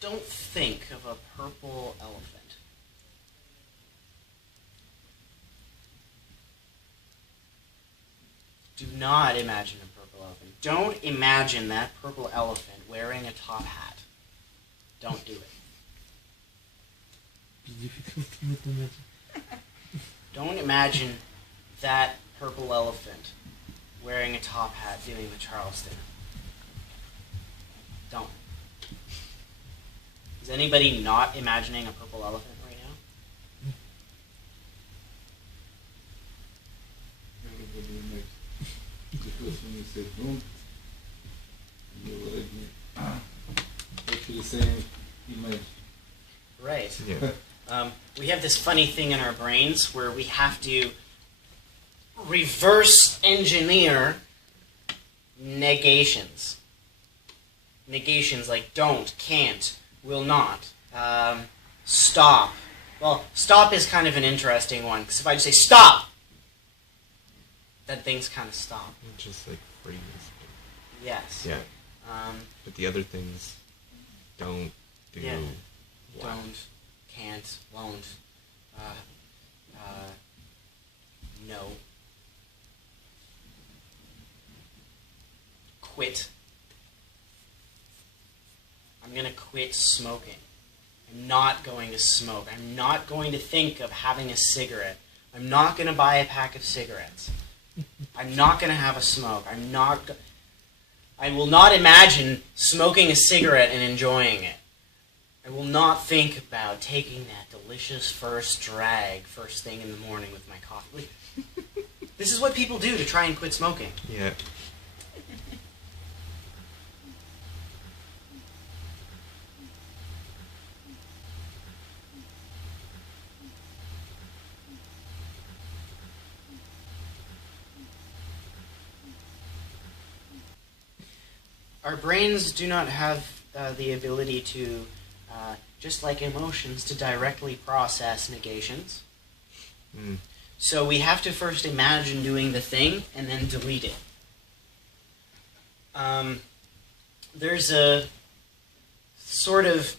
don't think of a purple elephant. Do not imagine a purple elephant. Don't imagine that purple elephant wearing a top hat. Don't do it. Don't imagine that purple elephant wearing a top hat doing the Charleston. Don't. Is anybody not imagining a purple elephant right now? Because when you said don't, you were actually saying image. Right. Yeah. We have this funny thing in our brains where we have to reverse engineer negations. Negations like don't, can't, will not, stop. Well, stop is kind of an interesting one, because if I just say stop, then things kind of stop. Just like freeze. Yes. Yeah. But the other things don't do. Yeah. What? Don't, can't, won't, no. Quit. I'm going to quit smoking. I'm not going to smoke. I'm not going to think of having a cigarette. I'm not going to buy a pack of cigarettes. I'm not going to have a smoke. I will not imagine smoking a cigarette and enjoying it. I will not think about taking that delicious first drag first thing in the morning with my coffee. This is what people do to try and quit smoking. Yeah. Our brains do not have the ability to, just like emotions, to directly process negations. Mm. So we have to first imagine doing the thing and then delete it. There's a sort of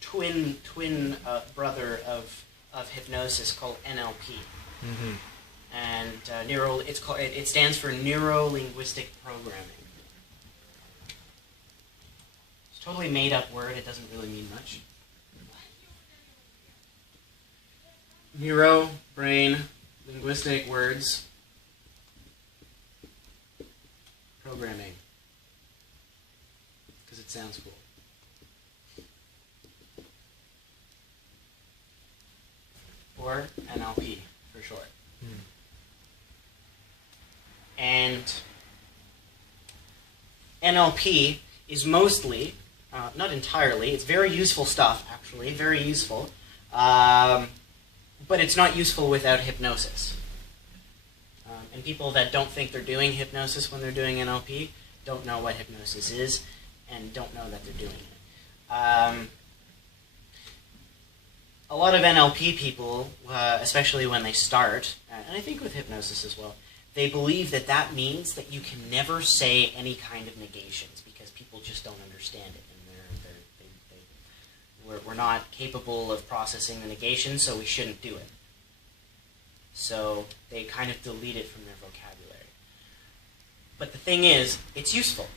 twin brother of hypnosis called NLP. Mm-hmm. And it stands for neuro-linguistic programming. It's a totally made-up word. It doesn't really mean much. Neuro, brain, linguistic words, programming, because it sounds cool. Or NLP for short. Mm. And NLP is mostly, not entirely, it's very useful stuff, actually, very useful, but it's not useful without hypnosis. And people that don't think they're doing hypnosis when they're doing NLP don't know what hypnosis is and don't know that they're doing it. A lot of NLP people, especially when they start, and I think with hypnosis as well, they believe that that means that you can never say any kind of negations because people just don't understand it, and we're not capable of processing the negation, so we shouldn't do it. So they kind of delete it from their vocabulary. But the thing is, it's useful.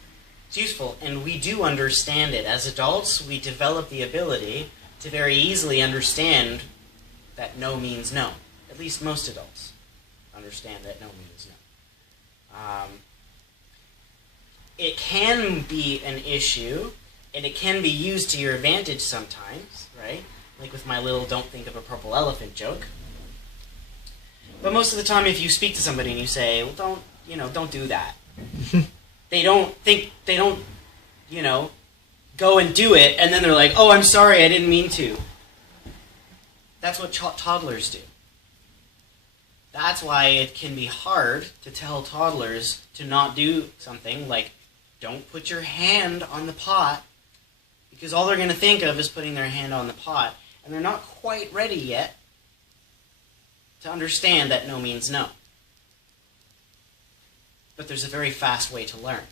It's useful, and we do understand it. As adults, we develop the ability to very easily understand that no means no. At least most adults understand that no means no. It can be an issue, and it can be used to your advantage sometimes, right? Like with my little don't think of a purple elephant joke. But most of the time, if you speak to somebody and you say, well, don't do that. They don't, go and do it, and then they're like, oh, I'm sorry, I didn't mean to. That's what toddlers do. That's why it can be hard to tell toddlers to not do something like, don't put your hand on the pot, because all they're going to think of is putting their hand on the pot, and they're not quite ready yet to understand that no means no. But there's a very fast way to learn.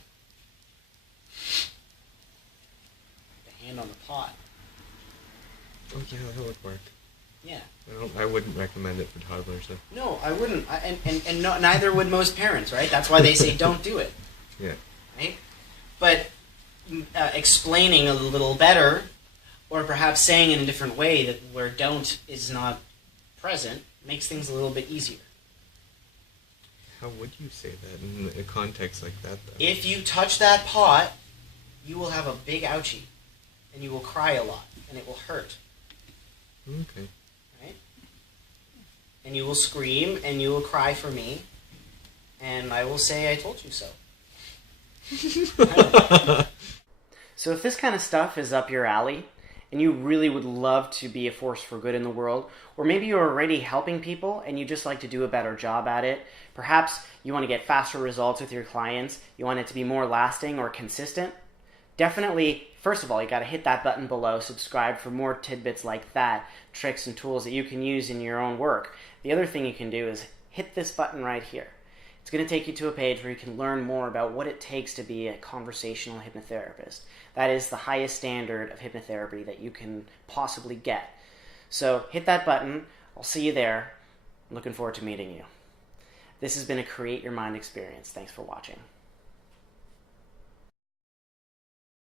hand on the pot. Oh yeah, that would work. Yeah. I wouldn't recommend it for toddlers though. No, I wouldn't. And no, neither would most parents, right? That's why they say don't do it. Yeah. Right? But explaining a little better, or perhaps saying in a different way that where don't is not present, makes things a little bit easier. How would you say that in a context like that, though? If you touch that pot, you will have a big ouchie, and you will cry a lot, and it will hurt. Okay. Right? And you will scream, and you will cry for me, and I will say, I told you so. So if this kind of stuff is up your alley, and you really would love to be a force for good in the world, or maybe you're already helping people and you just like to do a better job at it, perhaps you want to get faster results with your clients, you want it to be more lasting or consistent, definitely, first of all, you got to hit that button below, subscribe for more tidbits like that, tricks and tools that you can use in your own work. The other thing you can do is hit this button right here. It's going to take you to a page where you can learn more about what it takes to be a conversational hypnotherapist. That is the highest standard of hypnotherapy that you can possibly get. So hit that button. I'll see you there. I'm looking forward to meeting you. This has been a Create Your Mind experience. Thanks for watching.